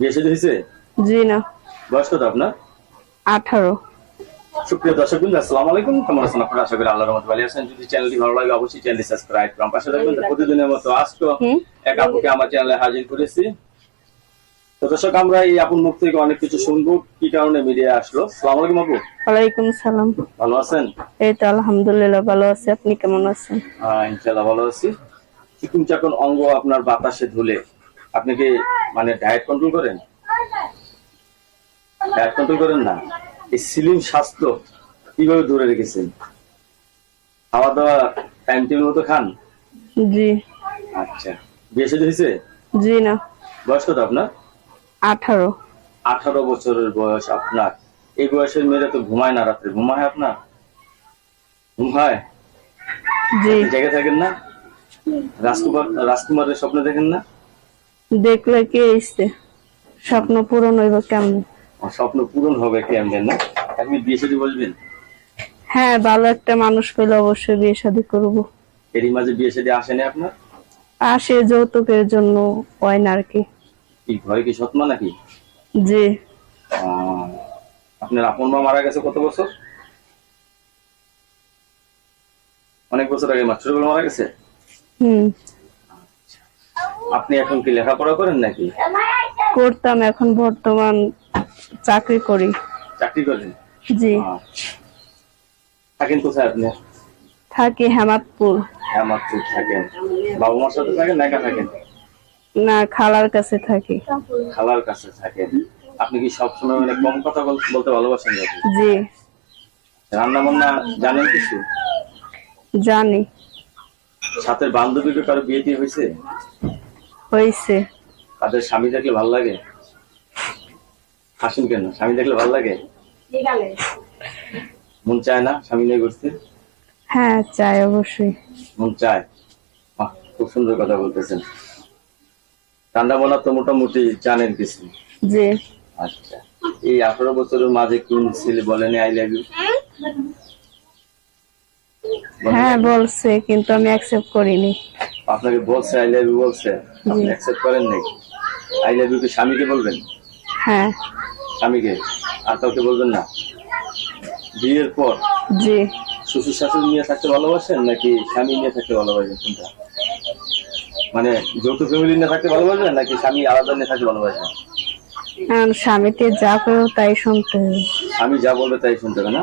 বিয়ে শাদী হয়েছে? জি না। বয়স কত আপনার? 18। সুপ্রিয় দর্শকবৃন্দ, আসসালামু আলাইকুম। কেমন আছেন আপনারা? আশা করি আল্লাহর রহমতে ভালো আছেন। যদি চ্যানেলটি ভালো লাগে অবশ্যই চ্যানেলটি সাবস্ক্রাইব করুন, পাশে থাকবেন। প্রতিদিনের মতো আজকে এক আপুকে আমার চ্যানেলে হাজির করেছি। তো দর্শক, আমরা এই আপুর মুখ থেকে অনেক কিছু শুনবো, কি কারণে মিডিয়া আসলো। আসসালামু আলাইকুম আপু। ওয়ালাইকুম সালাম। ভালো আছেন? এই তো আলহামদুলিল্লাহ ভালো আছি, আপনি কেমন আছেন? ইনশাআল্লাহ ভালো আছি। চিকন চাকন অঙ্গ আপনার বাতাসে ধুলে আপনি কি মানে ডায়েট কন্ট্রোল করেন? ডায়েট কন্ট্রোল করেন না? এই স্লিম স্বাস্থ্য কিভাবে ধরে রেখেছেন? খাওয়া দাওয়া টাইম টেবিল মতো খান? জি। আচ্ছা, বিয়ে শাদী হয়েছে? জি না। বয়স কত আপনার? 18। 18 বছরের বয়স আপনার। এই বয়সের মেয়েরা তো ঘুমায় না রাত্রে। ঘুমায় আপনার? ঘুমায়? জি। জেগে থাকেন না? রাজকুমারের স্বপ্ন দেখেন না? দেখলে কি হইছে, স্বপ্ন পূরণ হইব কেমন? স্বপ্ন পূরণ হবে কেমন না? আপনি বিয়ে শাদী বলবেন? হ্যাঁ, ভালো একটা মানুষ পেলে অবশ্যই বিয়ে শাদী করব। এরই মাঝে বিয়ে শাদী আসেনি আপনার? আসে, যৌতুকের জন্য হয় না আর কি। কি ঘরে কি সৎমা নাকি? জি। আপনার আপন মা মারা গেছে কত বছর? অনেক বছর আগে, ছোটবেলা মারা গেছে। আপনি এখন কি লেখাপড়া করেন নাকি? করতাম, এখন বর্তমান চাকরি করি। চাকরি করেন? জি। থাকেন কোথায় আপনি? থাকি হেমাদপুর। হেমাদপুর থাকেন। বাবা মার সাথে থাকেন না একা থাকেন? না, খালার কাছে থাকি। খালার কাছে থাকেন। আপনি কি সবসময় মানে কম কথা বলতে ভালোবাসেন নাকি? জি। রান্না বান্না জানেন কিছু? জানি। সাথের বান্ধবীকে কারো বিয়ে দিয়ে হয়েছে? হয়েছে। তাদের স্বামী দেখলে ভালো লাগে? হাসেন কেন? স্বামী দেখলে ভালো লাগে? মন চায় না স্বামী নিয়ে ঘুরতে? হ্যাঁ চাই, অবশ্যই মন চায়। খুব সুন্দর কথা বলতেছেন। রান্না বান্না তো মোটামুটি জানেন কিছু? জি। আচ্ছা, এই 18 বছরের মাঝে কোন ছেলে বলেনি আই লাভ ইউ? হ্যাঁ বলছে, কিন্তু আমি অ্যাকসেপ্ট করিনি। আপনাকে বলছে আই লাভ ইউ বলছে, আপনি অ্যাকসেপ্ট করেন নাকি? আই লাভ ইউ কি স্বামীকে বলবেন? হ্যাঁ। স্বামীকে, আর কাউকে বলবেন না? বিয়ের পর জি। শ্বশুর শাশুড়ি নিয়ে থাকতে ভালোবাসেন নাকি স্বামী নিয়ে থাকতে ভালোবাসেন? কোনটা মানে, যৌথ ফ্যামিলি নিয়ে থাকতে ভালোবাসেন নাকি স্বামী আলাদা নিয়ে থাকতে ভালোবাসেন? স্বামীতে যা করো তাই শুনতে হবে। স্বামী যা বলবে তাই শুনতে হবে না?